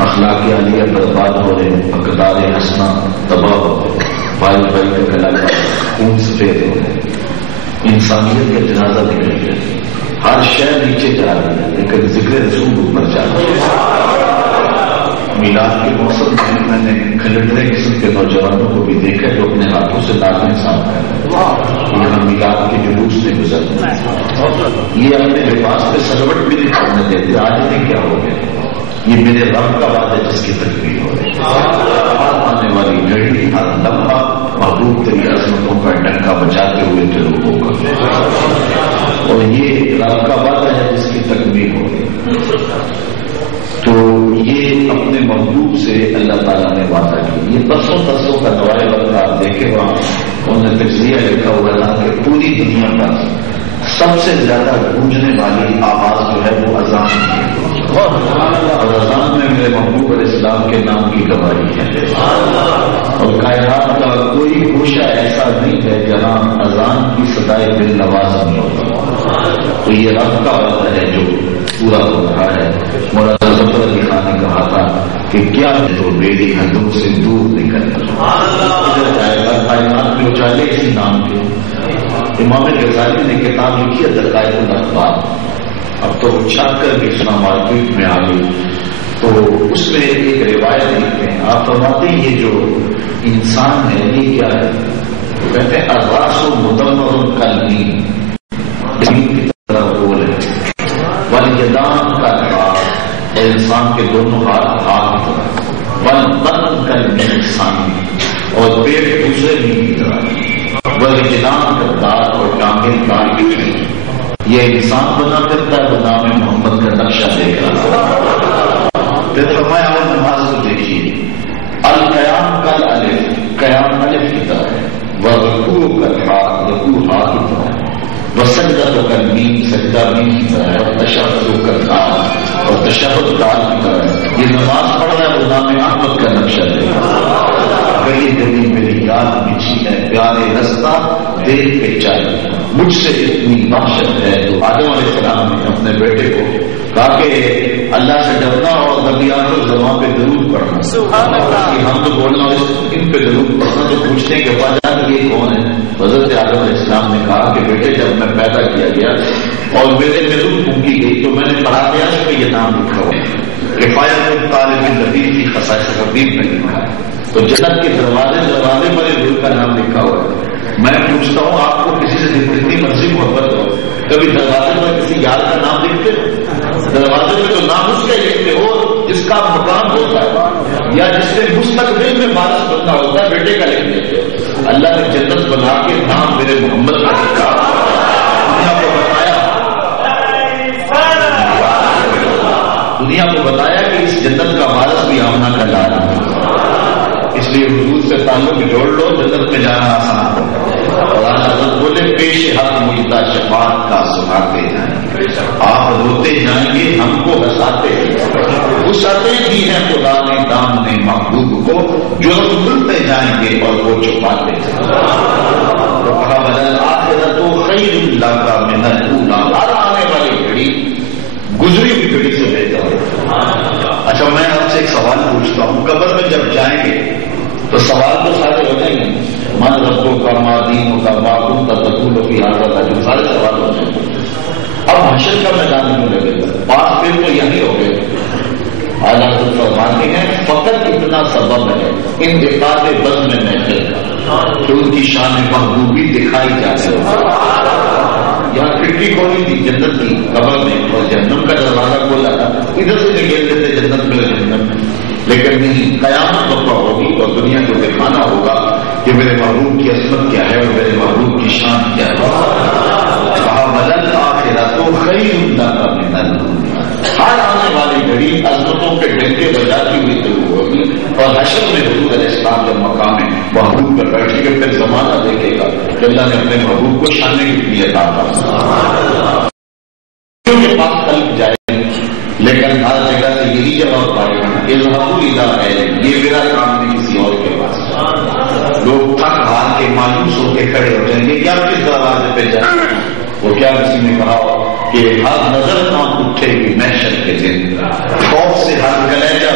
اخلاق عالیہ برباد ہو رہے ہیں، اقدار حسنہ تباہ ہو رہے، بھائی بھائی کا گلا کا خون سفید ہو رہے، انسانیت کا جنازہ نکل گیا، ہر شہر نیچے جا رہی ہے لیکن ذکر رسول اوپر جا رہا ہے۔ میلاد کے موسم میں نے کھلٹرے قسم کے نوجوانوں کو بھی دیکھا جو اپنے ہاتھوں سے لازمی صاف کر یہاں میلاد کے جلوس سے گزرتے ہیں، یہ اپنے لباس پہ سلوٹ بھی نہیں کرنے دیتے، آج نہیں کیا ہو گیا، یہ میرے رب کا وعدہ ہے جس کی تکبیر ہو رہی ہے، آنے والی گھڑی ہر لمحہ محبوب تیری عظمتوں کا ڈنکا بجاتے ہوئے ضرور ہوگا، اور یہ رب کا وعدہ ہے جس کی تکبیر ہو رہی ہے۔ تو یہ اپنے محبوب سے اللہ تعالیٰ نے وعدہ کی، یہ برسوں کا دوائے وقت آپ دیکھیں وہاں انہوں نے تجزیہ لکھا ہوا تھا کہ پوری دنیا کا سب سے زیادہ گونجنے والی آواز جو ہے وہ اذان کی، اور اذان میں میرے محبوب علیہ السلام کے نام کی گواہی ہے، اور کائنات کا کوئی گوشہ ایسا نہیں ہے جہاں اذان کی صدائے دل نواز نہیں ہوتا، تو یہ رب کا وعدہ ہے جو پورا ہو رہا ہے۔ مولانا ظفر علی خان نے کہا تھا کہ کیا ہے تو بیڑی حدوں سے دور نکل کائنات میں اجالے اسی نام کے۔ امام غزالی نے کتاب لکھی ہے دقائق الاخبار، اب تو چھاپ کر کے سنا مارکیٹ میں آ گئی، تو اس میں ایک روایت لکھتے ہیں، آپ فرماتے ہیں یہ جو انسان ہے یہ کیا ہے، کہتے ہیں الراس مدمر کالنیم، زمین کی طرح گول ہے، والیدان کا ہاتھ، اور انسان کے دونوں ہاتھ کی طرح، والبطن کالانسان، اور پیٹ دوسرے نہیں کی طرح، والرجلان کا دانت، اور ٹانگیں دانت کی طرح، یہ انسان بنا کرتا ہے، نام محمد کا نقشہ دیکھ رہا ہے۔ پھر فرمایا اور نماز کو دیکھیے، القیام کل الف، قیام الف کی طرح ہے، والرکوع کل ہاتھ، رکوع ہاتھ کی طرح ہے، وسجدہ کل میم، سجدہ میم کی طرح ہے، اور تشہد کل دال، اور تشہد دال کی طرح ہے۔ یہ نماز پڑھ رہا ہے، وہ نام احمد کا نقشہ دیکھ رہا ہے۔ گلی گلی میری یاد بچھی ہے، پیارے رستہ دیکھ کے چاہیے، مجھ سے اتنی وحشت ہے۔ تو آدم علیہ السلام نے اپنے بیٹے کو کہا کہ اللہ سے ڈرنا اور نبیان الزمان پہ درود پڑھنا، کہ ہم تو بولنا ان پہ درود پڑھنا، تو پوچھتے ہیں کہ فاجان یہ کون ہے؟ حضرت آدم علیہ السلام نے کہا کہ بیٹے جب میں پیدا کیا گیا اور میرے میں روح پھونکی گئی تو میں نے پڑھا دیا اس پہ یہ نام لکھا ہوا ہے، کفایت طالب النبی کی خصائص حبیب میں لکھا ہے، تو جنت کے دروازے پر روح کا نام لکھا ہوا ہے۔ میں پوچھتا ہوں آپ کو کسی سے جتنی مرضی محبت ہو، کبھی دروازے پر کسی یار کا نام لکھتے ہو؟ دروازے میں تو نام اس کے لکھتے ہو جس کا مقام ہوتا ہے یا جس سے مستقبل میں وارث بننا ہوتا ہے، بیٹے کا لکھ دیتے ہو۔ اللہ نے جنت بنا کے نام میرے محمد کا لکھا، دنیا کو بتایا کہ اس جنت کا وارث بھی آمنہ کا لالا ہے، اس لیے حضور سے تعلق جوڑ لو، جنت میں جانا آسان ہوگا۔ اور حضرت بولے پیش حق مجدہ شفاعت کا سناتے جائیں، آپ روتے جائیں گے ہم کو ہنساتے، غصاتے بھی ہیں خدا نے دامن محبوب کو، جو ہم کھلتے جائیں گے اور وہ چھپاتے جائیں گے۔ بدل آخرت خیر اللہ کا من الاولی، ہر آنے والی گھڑی گزری ہوئی گھڑی سے بہتر ہے۔ اچھا میں آپ سے ایک سوال پوچھتا ہوں، قبر میں جب جائیں گے تو سوال تو سارے ہو جائیں گے، من ربوں کا، ما دینوں کا، ما کنت تقول فی ھذا الرجل، سارے سوال ہو جائیں گے۔ اب حشر کا میدان میں لگے گا، پاس پھر تو یہی ہو گئے۔ اعلیٰ حضرت فرماتے ہیں فقط اتنا سبب ہے انتقال بزم میں محفل کا کہ ان کی شان محبوبی دکھائی جاتی ہے۔ یہاں کھڑکی کھولی تھی جنت کی قبر میں، اور جہنم کا دروازہ کھولا تھا، ادھر سے نکل دیتے جنت میں جنت، لیکن نہیں، قیامت وقت ہوگی اور دنیا کو دکھانا ہوگا کہ میرے محبوب کی عظمت کیا ہے اور میرے محبوب کی شان کیا ہے۔ کہا بدل آخرت خیر اللہ من الاولی، ہر آنے والی گھڑی عظمتوں کے ڈنکے بجاتی ہوئی ضرور ہوگی، اور حشر میں حضور علیہ السلام جب مقام محبوب پر بیٹھے گا پھر زمانہ دیکھے گا کہ اللہ نے اپنے محبوب کو شانے کی کتنی عطا فرمائی، کے پاس قلب جائے، لیکن ہر جگہ سے یہی جواب پائے گا اذهبوا الى علم، یہ میرا کام نہیں کسی اور کے پاس۔ لوگ تھک ہار کے مایوس ہو کے کھڑے ہو جائیں گے، کیا کس دروازے پہ جائیں؟ وہ کیا کسی نے کہا کہ ہر نظر نہ اٹھے گی محشر کے دن، خوف سے ہر کلیجہ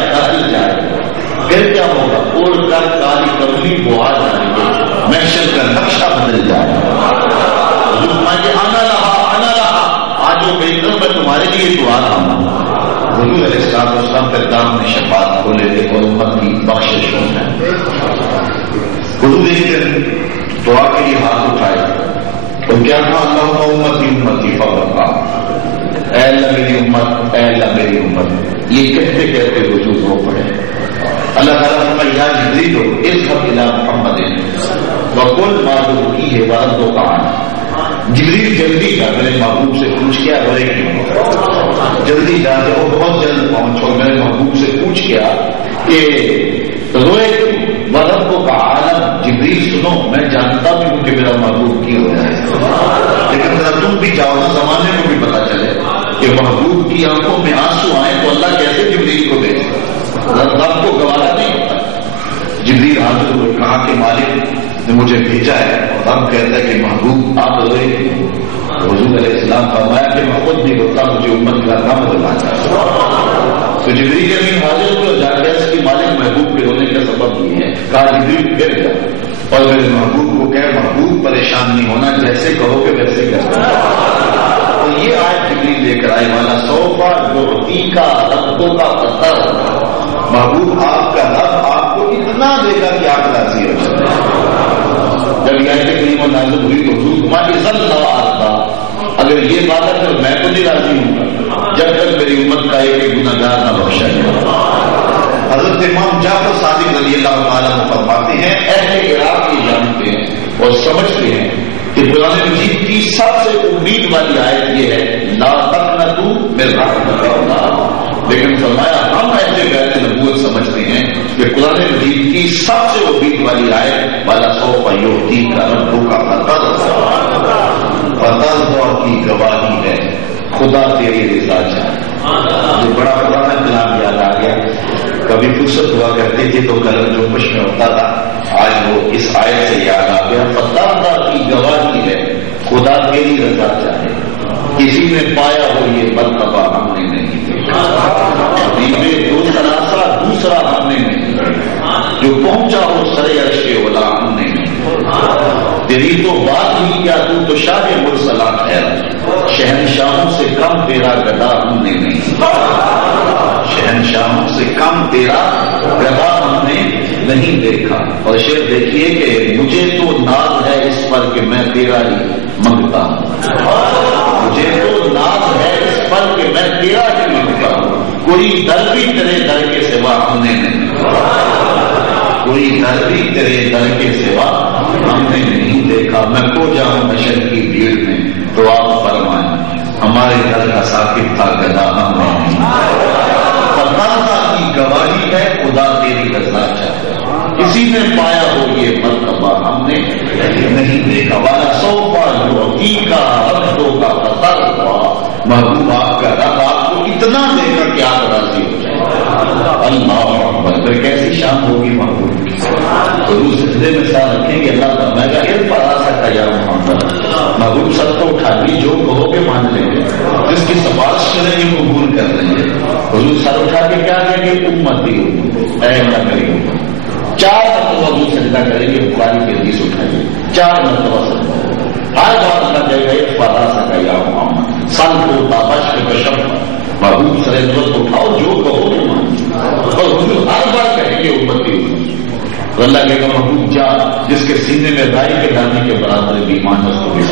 تمہارے لیے دعا کرنا. حضور علیہ السلام کے دامن شفاعت کھولے تھے اور امت کی بخشش ہو جائے. حضور ایک دن دعا کے لیے ہاتھ اٹھائے اور کیا کہا؟ اللہم امتی امتی فبرکا، اے اللہ میری امت، اے اللہ میری امت. یہ کہتے کہتے حضور رو پڑے. اللہ تعالیٰ فرمایا یا جبریل اذهب الی محمد وقل ما تبکیہ وردک عنہ. جبریل جلدی جا میرے محبوب سے پوچھ کیا روئے کیوں؟ جلدی جا جب وہ بہت جلد پہنچو میرے محبوب سے پوچھ کیا کہ روئے کیوں؟ وردک عنہ. جبریل سنو میں جانتا بھی ہوں کہ میرا محبوب کی ہو جائے، لیکن ذرا تم بھی جاؤ نا، زمانے کو بھی پتا چلے کہ محبوب کی آنکھوں میں آنسو آئے تو اللہ کیسے جبریل کو دے. رب کو گوارا نہیں ہوتا. جبریل حاضر ہوئے، کہا کہ مالک نے مجھے بھیجا ہے. رب کہتا ہے کہ محبوب آپ روئے. حضور علیہ السلام فرمایا کہ میں خود نہیں ہوتا، مجھے امت کا کام بولنا چاہتا. تو جبریل امین حاضر ہوئے جا کے اس کی مالک محبوب کے رونے کا سبب یہ ہے. کہا جبریل پھر جا اور میرے محبوب کو کہے محبوب پریشان نہیں ہونا، جیسے کہو گے ویسے کرنا. تو یہ آج جبریل لے کر آئے والا صوفہ یعطی کا ربوں کا پتھر. محبوب آپ کا رب آپ کو اتنا دے گا کہ آپ راضی ہو جائے. جب یہ آیت کریمہ نازل ہوئی تو حضور تمہاری عزت نہ. اگر یہ بات ہے تو میں تو نہیں راضی ہوں جب تک میری امت کا ایک گناہگار نہ بخشا جائے. حضرت امام جعفر صادق رضی اللہ تعالیٰ عنہ فرماتے ہیں اہل عراق یہ جانتے ہیں اور سمجھتے ہیں کہ قرآن مجید کی سب سے امید والی آیت یہ ہے لا تقنطوا من رحمت اللہ. لیکن فرمایا ہم ایسے بیت نبوت سمجھتے ہیں کہ قرآن مجید کی سب سے امید والی آیت والا سوف یعطی کا ربوں کا فتح کی گواہی ہے خدا تیری رضا چاہے. جو بڑا پرانا کلام یاد آ گیا. کبھی فرصت ہوا کرتے تھے تو قلم جنبش میں ہوتا تھا. آج وہ اس آیت سے یاد آ گیا. فتح کی گواہی ہے خدا تیری رضا چاہے. کسی نے پایا ہو یہ مرتبہ ہم نے نہیں دیکھا. دوسرا ہم نے نہیں جو پہنچا ہو سرے عرش اولا ہم نے نہیں. تیری تو بات ہی کیا تو شاہ مرسلات ہے. شہنشاہوں سے کم تیرا گدا ہم نے نہیں. شہنشاہوں سے کم تیرا گدا ہم نے نہیں دیکھا. اور شعر دیکھیے کہ مجھے تو ناز ہے اس پر کہ میں تیرا ہی منگتا ہوں. مجھے تو ناز ہے اس پر کہ میں تیرا ہی منگتا ہوں. کوئی در بھی تیرے در کے سوا ہم نے نہیں. کوئی در بھی تیرے در کے سوا ہم نے نہیں دیکھا. میں کھو جاؤں بشر کی بھیڑ میں تو آپ فرمائیں ہمارے در کا ثابت تھا گدا ہم نے نہیں. فتح کی گواہی ہے خدا تیری رضا چاہے. کسی نے پایا ہو یہ مرتبہ ہم نے نہیں دیکھا. والا صوفہ یعطی کا ربوں کا فتح ہوا. محبوب آپ کا رب آپ کو اتنا دے گا کہ آپ راضی ہو جائیں. اللہ اکبر. پھر کیسی شان ہوگی محبوب کی. حضور سجدے میں ساتھ رکھیں گے. اللہ کا میں پر آ سکتا یا محمد. محبوب سب کو اٹھا لی جو کہو گے مان لیں گے. جس کی سفارش کریں گے قبول کر لیں گے. حضور سر اٹھا کے کیا کہیں گے امتی اے اللہ میری امت. 4 مرتبہ حضور سجدہ کریں گے. بخاری کی حدیث اٹھائیے 4 مرتبہ سجدہ. ہر بات اللہ دے گئے فادا سکا یا محمد سن کو تابش کے کشم محبوب سر عزت اٹھاؤ جو کہو گے مان. اور حضور ہر بار کہیں گے امتی تو اللہ کے محبوب جا جس کے سینے میں رائی کے دانے کے برابر بھی ایمان اس کو بھی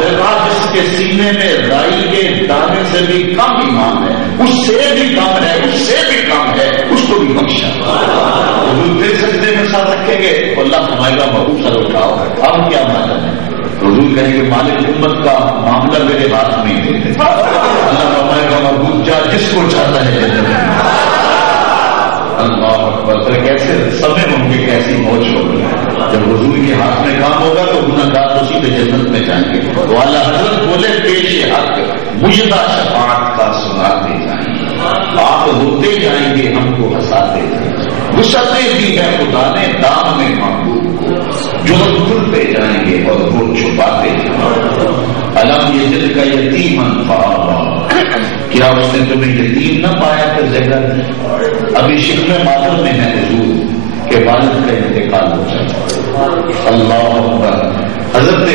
جس کے سینے میں رائی کے دانے سے بھی کم ایمان ہے اس سے بھی کم ہے اس سے بھی کم ہے اس کو بھی بخشا. حضور پھر سجدے میں ساتھ رکھیں گے تو اللہ فرمائے گا محبوب سر اٹھاؤ. اب کیا مانا ہے؟ حضور کہیں گے مالک امت کا معاملہ میرے ہاتھ میں ہی دے. اللہ فرمائے گا محبوب جا جس کو چاہتا ہے. اللہ اکبر. پھر کیسے سمے ہوں گے کیسی موج ہوگی. جب حضور کے ہاتھ میں کام ہوگا تو گناہگار تو سیدھے جنت میں جائیں گے. تو اعلیٰ حضرت بولے پیش حق مجدہ شفاعت کا سناتے جائیں گے. آپ روتے جائیں گے ہم کو ہنساتے جائیں گے. وسعتیں دی ہے خدا نے دام میں محبوب کو جو کھلتے جائیں گے اور وہ چھپاتے جائیں گے. علم یہ دل کا یتیمن فآوا. کیا اس نے تمہیں یتیم نہ پایا پھر جگہ دی. ابھی شکم مادر میں ہے حضور کہ والد کا انتقال ہو جائے. اللہ اکبر. حضرت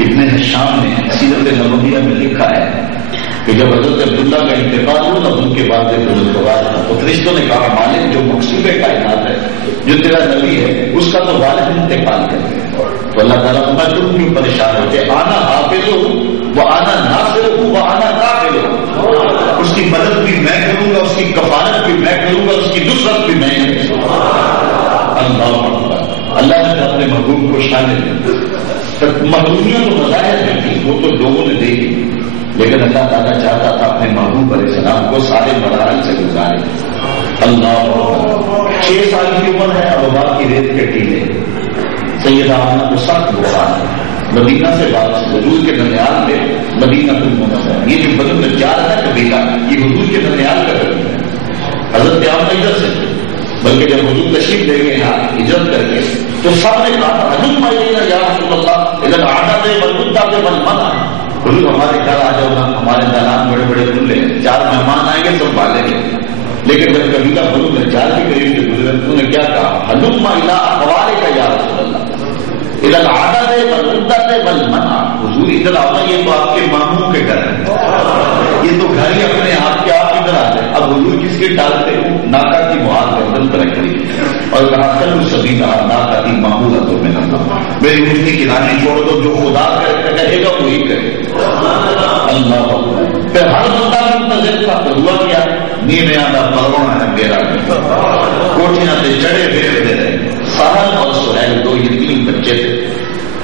ابن ہشام نے سیرت نبویہ میں لکھا ہے کہ جب حضرت عبداللہ کا انتقال ہوا نا ان کے بعد بزرگوار تھا تو فرشتوں نے کہا مالک جو مقصود کائنات ہے جو تیرا نبی ہے اس کا تو والد انتقال کر گیا. تو اللہ تعالیٰ میں تم کیوں پریشان ہوتے آنا حافظ ہوں وہ آنا ناصر ہوں وہ آنا کافر ہوں. اس کی مدد بھی میں کروں گا اس کی کفالت بھی میں کروں گا اس کی نصرت بھی میں کروں گا. اللہ نے اپنے محبوب کو شامل محبوبیاں تو مظاہر میں تھی وہ تو لوگوں نے دیکھی لیکن اللہ تعالیٰ چاہتا تھا اپنے محبوب علیہ السلام کو سارے مراحل سے گزارے. اللہ 6 سال کی عمر ہے ابوبکر کی ریت کے ٹیلے سیدہ آمنہ کو سخت بخار ہے مدینہ سے واپس حضور کے ننیال میں مدینہ المنورہ یہ جو بنو نجار ہے قبیلہ یہ حضور کے ننیال کا قبیلہ ہے. حضرت آمنہ ادھر سے بلکہ جب حضور تشریف لے گئے یہاں ہجرت کر کے تو سب نے کہا حضور مائینا یا رسول اللہ ادھر عادت والمدہ والمنع حضور ہمارے گھر آ جاؤ نا ہمارے دالان بڑے بڑے کھلے 4 مہمان آئیں گے سب پالیں گے. لیکن جب قبیلہ بنو نجار کے قریب سے گزرے انہوں نے کیا کہا حضور مائینا اخبارے کا یا رسول اللہ ادھر عادت والمدہ والمنع حضور ادھر آنا یہ تو آپ کے ماموں کے گھر ہے یہ تو گھر ہی اپنے آپ کے آپ ادھر آ جائے. اب حضور کس کے ٹالتے ناکا کی مہار گردن پر رکھ لی اور کہا کل سبھی کہا ناکا کی معمول تو میں نہ میری اٹھنی کی رانی چھوڑ دو جو خدا کہے گا وہی کرے. اللہ پھر ہر بندہ منتظر تھا تو ہوا کیا نیمے آدھا پرونا ہے میرا کوٹیاں سے چڑھے پھیرتے رہے. سہل اور سہیل 2 یہ 3 بچے تھے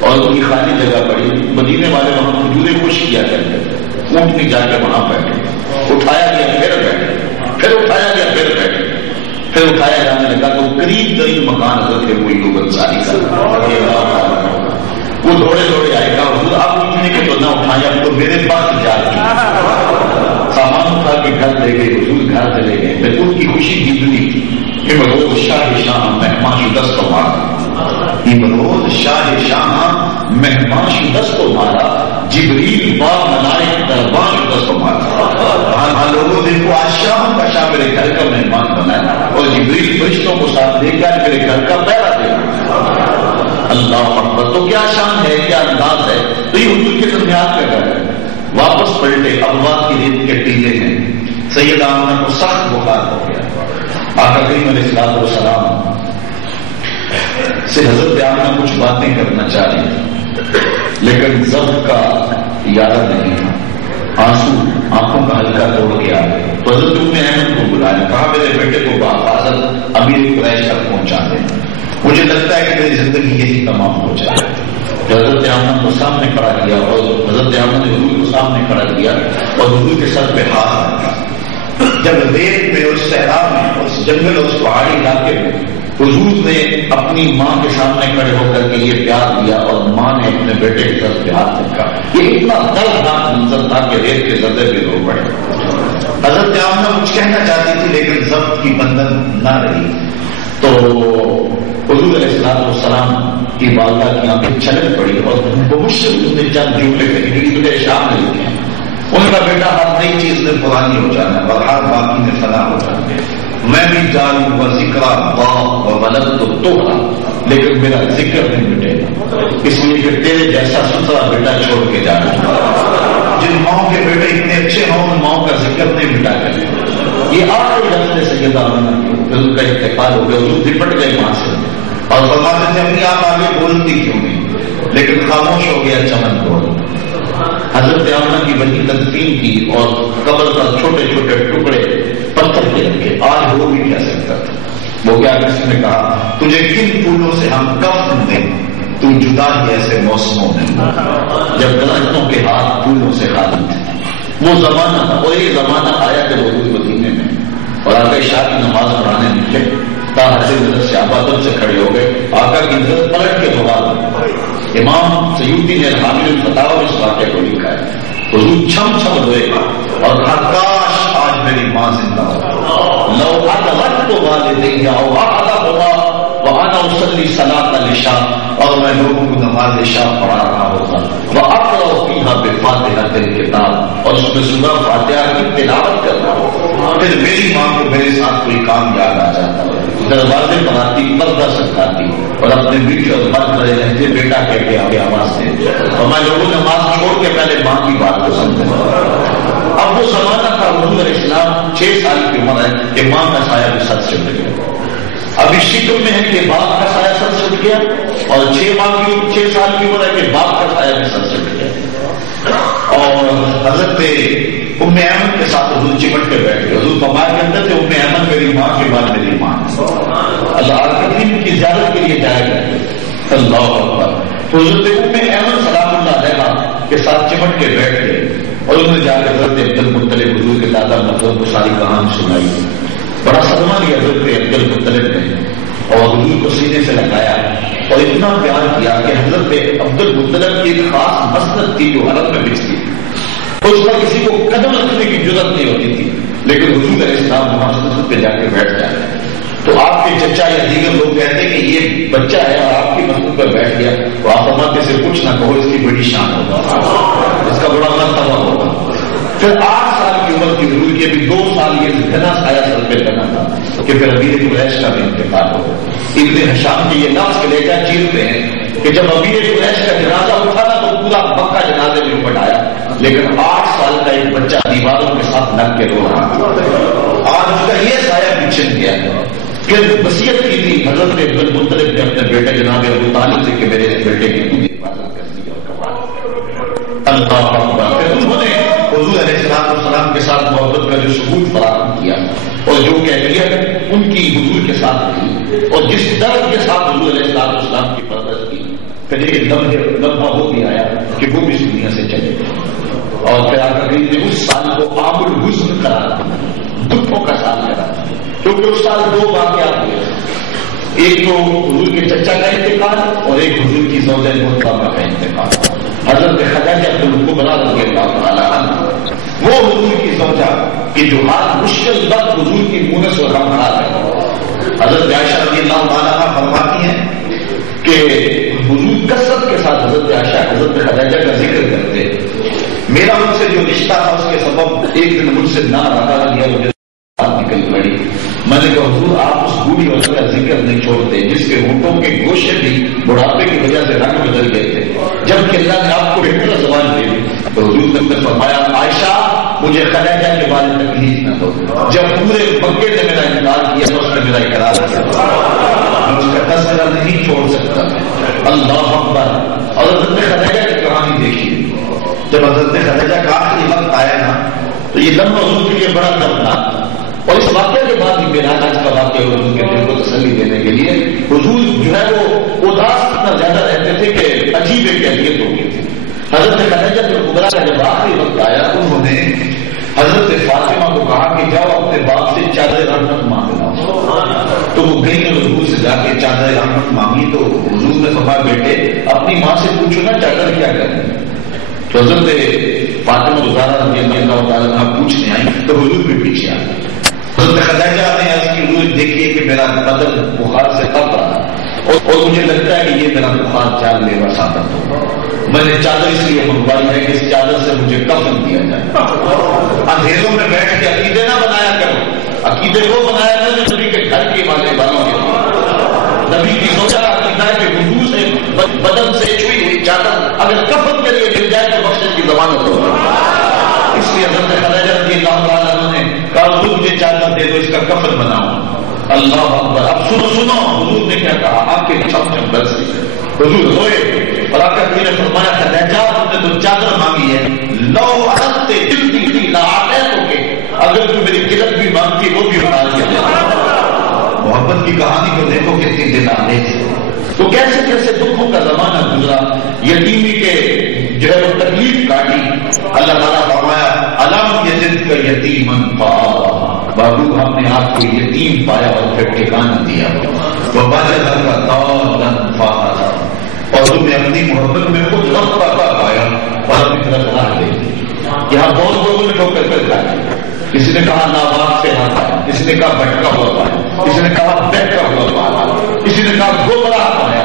اور ان کی خالی جگہ پڑی مدینے والے وہاں کھجوریں خوش کیا کرتے تھے اونٹنی جا کے وہاں بیٹھے اٹھایا گیا پھر بیٹھے پھر اٹھایا گیا پھر بیٹھے پھر اٹھایا جانے لگا تو قریب ترین مکان حضرت کوئی لوگ انصاری کا وہ دوڑے دوڑے آئے گا حضور آپ اٹھنے کے تو نہ اٹھایا تو میرے پاس جا سامان اٹھا کے گھر لے گئے حضور گھر چلے گئے میں ان کی خوشی جتنی کہ بروز شاہ مہمان شدست کو مارا بروز شاہ مہمان شدست کو مارا جبریل با ملائک دربان شدست کو مارا. لوگوں نے کو آج شام کا شاہ میرے گھر کا مہمان بنایا اور جبریل فرشتوں کو ساتھ لے کر میرے گھر کا پہرا دے. اللہ اکبر. تو کیا شان ہے کیا انداز ہے تو یہ حضور کے درمیان کا گھر ہے. واپس پلٹے ابواب کی ریت کے ٹیلے ہیں سیدہ آمنہ کو سخت بخار ہو گیا. آقا کریم علیہ السلام سے حضرت آمنہ کچھ باتیں کرنا چاہ رہی تھی لیکن ضبط کا ارادہ نہیں تھا. آنسو آنکھوں کا ہلکا توڑ گیا تو حضرت ام احمد کو بلایا کہا میرے بیٹے کو بحفاظت امیر قریش تک پہنچا دیں مجھے لگتا ہے کہ میری زندگی یہی تمام ہو جائے. حضرت آمنہ کو سامنے کھڑا کیا اور حضرت آمنہ نے حضور کو سامنے کھڑا کیا اور حضور کے سر پہ ہاتھ رکھا. جب ریت میں اور صحرا میں اس جنگل اور اس پہاڑی علاقے میں حضور نے اپنی ماں کے سامنے کھڑے ہو کر کے یہ پیار دیا اور ماں نے اپنے بیٹے کے سر پہ ہاتھ رکھا. یہ اتنا دردناک منظر تھا کہ ریت کے زدے بھی رو پڑے. حضرت آمنہ کچھ کہنا چاہتی تھی لیکن ضبط کی بندن نہ رہی تو حضور علیہ السلام کی والدہ کی آنکھیں چھلک پڑی اور بہت سے انہوں نے چند جملے کہی کیونکہ مجھے شام نے لکھے ہیں. ان کا بیٹا ہر نئی چیز میں پرانی ہو جانا ہے اور ہر باقی میں فنا ہو جانا ہے. میں بھی جانوں و ذکر باپ و ولد تو توڑا لیکن میرا ذکر نہیں مٹے گا اس لیے کہ تیرے جیسا ستھرا بیٹا چھوڑ کے جانا. جن ماؤں کے بیٹے اتنے اچھے ہوں ان ماؤں کا ذکر نہیں مٹا کر. یہ آخری رفتے سے سیدہ آمنہ حضور کا انتقال ہو گیا. حضور لپٹ گئے وہاں سے اور فرماتے تھے اپنی آپ آگے بولتی کیوں نہیں لیکن خاموش ہو گیا چمن توڑ. حضرت آمنہ کی بڑی تنظیم کی اور قبر پر چھوٹے چھوٹے ٹکڑے پتھر کے رکھے. آج وہ بھی کہہ سکتا تھا. وہ کیا کسی نے کہا تجھے کن پھولوں سے ہم کفن دیں تو جدا ہی ایسے موسموں میں جب درختوں کے ہاتھ پھولوں سے خالی تھے. وہ زمانہ تھا اور یہ زمانہ آیا کہ وہ مدینے میں اور آقا شاہ کی نماز پڑھانے نکلے حضرت سے عبادت سے کھڑے ہو گئے. آقا کی حضرت پلٹ کے بعد امام سیوطی نے حامل الفتاوی اس واقعے کو لکھا ہے. حضور چھم چھم روئے اور کہا کاش آج میری ماں زندہ ہو. لو ادرکت والدیہ او احدہما وانا اصلی صلاۃ العشاء اور میں لوگوں کو نماز عشاء پڑھا رہا ہوتا واقرأ فیہا بفاتحۃ الکتاب اور اس میں سورہ فاتحہ کی تلاوت کر رہا ہوں پھر میری ماں کو میرے ساتھ کوئی کام یاد آ جاتا ہے. دروازے پر آتی پردہ سکھاتی اور اپنے میٹھے اور مرد کرے رہتے بیٹا کہہ کے آگے آواز سے ہمارے لوگوں نے نماز چھوڑ کے پہلے ماں کی بات کو سمجھا. اب وہ زمانہ تھا حضور علیہ السلام 6 سال کی عمر ہے کہ ماں کا سایہ بھی سر چھٹ گیا. اب اس شکل میں ہے کہ باپ کا سایہ سر چھٹ گیا اور 6 سال کی عمر ہے کہ باپ کا سایہ بھی سر چھٹ گیا. اور حضرت ام ایمن کے ساتھ حضور چمٹ کے بیٹھ گئے. حضور فرمایا کرتے تھے ام ایمن میری ماں کے بعد میری ماں. اللہ کریم کی زیارت کے لیے جائے گئے. اللہ اکبر. تو حضرت ام ایمن سلام اللہ علیہا کے ساتھ چمٹ کے بیٹھ گئے اور انہوں نے جا کے حضرت عبد المطلب حضور کے دادا مطلب کو ساری کہانی سنائی. بڑا صدمہ لیا حضرت عبد المطلب نے اور حضور کو سینے سے لگایا اور اتنا پیار کیا کہ حضرت عبد المطلب کی ایک خاص مسند تھی جو حرم میں بچتی تھی. اس پر کسی کو قدم رکھنے کی ضرورت نہیں ہوتی تھی لیکن حضور علیہ السلام وہاں مسجد پہ جا کے بیٹھ جائے. تو آپ کے چچا یا دیگر لوگ کہتے ہیں کہ یہ بچہ ہے اور آپ کی مسجد پر بیٹھ گیا تو آپ فرماتے سے کچھ نہ کہو اس کی بڑی شان ہوگا, اس کا بڑا مرتبہ ہوگا. پھر 8 سال کی عمر کی حضور کی ابھی 2 سال یہ گھنا سایہ سر پہ کرنا تھا کہ پھر امیر قریش کا بھی انتقال ہو. ابن ہشام کی یہ لفظ کے لے کر چیرتے ہیں کہ جب امیر قریش کا جنازہ اٹھا نا تو پورا مکہ جنازے میں اپٹ آیا لیکن 8 سال کا ایک بچہ دیواروں کے ساتھ لگ کے رو رہا. آج اس کا یہ سایہ بھی چھن گیا. پھر وصیت کی تھی حضرت عبد المطلب نے اپنے بیٹے جناب ابو طالب سے کہ میرے اس بیٹے کی حفاظت کرنی اور کروا. اللہ اکبر. پھر انہوں نے حضور علیہ السلام کے ساتھ محبت کا جو ثبوت فراہم کیا اور جو کیفیت ان کی حضور کے ساتھ تھی اور جس درد کے ساتھ حضور علیہ السلام کی پرورش کی پھر ایک لمحہ ہو بھی آیا کہ وہ بھی اس دنیا سے چلے گئے. اور پھر آقا کریم نے اس سال کو عام الحزن قرار دیا, دکھوں کا سال قرار دیا کیونکہ اس سال 2 واقعات ہوئے. ایک تو حضور کے چچا کا انتقال اور ایک حضور کی زوجہ محترمہ کا انتقال. حضرت خدیجہ الکبریٰ رضی اللہ تعالی عنہ وہ حضور کی زوجہ کہ جو حال مشکل وقت حضور کی مونس و غم حال ہے. حضرت عائشہ رضی اللہ تعالی عنہ فرماتی ہیں کہ حضور کثرت کے ساتھ حضرت عائشہ حضرت خدیجہ کا ذکر کرتے. میرا ان سے جو رشتہ تھا اس کے سبب ایک دن مجھ سے نہ رہا گیا, مجھے بات نکل پڑی. میں نے کہا حضور آپ اس بوڑھی عورت کا ذکر نہیں چھوڑتے جس کے ہونٹوں کے گوشے بھی بڑھاپے کی وجہ سے رنگ بدل گئے تھے جبکہ اللہ نے آپ کو بہتر زبان دے دی. تو حضور نے فرمایا عائشہ مجھے خدیجہ کے بارے میں تکلیف نہ دو. جب پورے مکے نے میرا انکار کیا تو اس نے میرا اقرار کیا, میں اس کا تذکرہ نہیں چھوڑ سکتا. اللہ اکبر. اور حضرت خدیجہ کی کہانی دیکھیے. جب حضرت خدیجہ کا آخری وقت آیا نا تو یہ لمحہ حضور کے لیے بڑا دردناک. اور اس واقعے کے بعد بھی معراج کا واقعہ حضور کے دل کو تسلی دینے کے لیے حضور جو ہے وہ اداس اتنا زیادہ رہتے تھے کہ عجیب ایک کیفیت ہو گئی تھی. حضرت خدیجہ الکبریٰ کا جب آخری وقت آیا انہوں نے حضرت فاطمہ کو کہا کہ جاؤ اپنے باپ سے چادر رحمت مانگ لاؤ. تو وہ گئی اور حضور سے جا کے چادر رحمت مانگی. تو حضور نے فرمایا بیٹے اپنی ماں سے پوچھو نا چادر کیا کریں. تو حضرت فاطمہ زہرا رضی اللہ تعالیٰ عنہ پوچھنے آئی تو حضور بھی پیچھے آ گئے. حضرت خدیجہ نے عرض کی حضور دیکھیے کہ میرا بدن بخار سے کب رہا اور مجھے لگتا ہے کہ یہ میرا بخار جان لیوا ثابت ہوگا. میں نے چادر اس لیے منگوائی ہے کہ اس چادر سے مجھے کفن دیا جائے. اندھیروں میں بیٹھ کے عقیدے نہ بنایا کرو. عقیدے وہ بنایا کرو جو نبی کے گھر کے والے والوں کے. نبی کی سوچا عقیدہ ہے کہ حضور سے بدن سے چھوئی ہوئی چادر اگر کفن کے لیے مل جائے تو بخشش کی ضمانت ہوگی. اس لیے حضرت خدیجہ رضی اللہ تعالیٰ عنہ نے کہا حضور مجھے چادر دے دو اس کا کفن بناؤ. اللہ اکبر. اب سنو حضور نے کیا کہا آپ کے چھم چھم برسے. حضور روئے اور آقا کریم نے فرمایا خدیجہ تم نے تو چادر مانگی ہے لو عرضت جلدی تھی لا اعطیتک کے اگر تو میری جلد بھی مانگتی وہ بھی بتا دیا جائے. محبت کی کہانی کو دیکھو کتنی دل آنے سے. تو کیسے کیسے دکھوں کا زمانہ گزرا. یتیمی کے جو ہے وہ تکلیف کاٹی. اللہ تعالیٰ فرمایا علم یزدک یتیما فآویٰ. بابو ہم نے آپ کو یتیم پایا اور پھر ٹھکانہ دیا. ووجدک ضالا فہدیٰ. اور تم نے اپنی محبت میں خود رفتہ پایا اور اپنی طرف راہ دے دی. یہاں بہت لوگوں نے ٹھوکر کر کھایا. کسی نے کہا ناباک سے ہاتھ پایا, کسی نے کہا بھٹکا ہوا پایا, کسی نے کہا بہکا ہوا پایا, کسی نے کہا گمراہ پایا.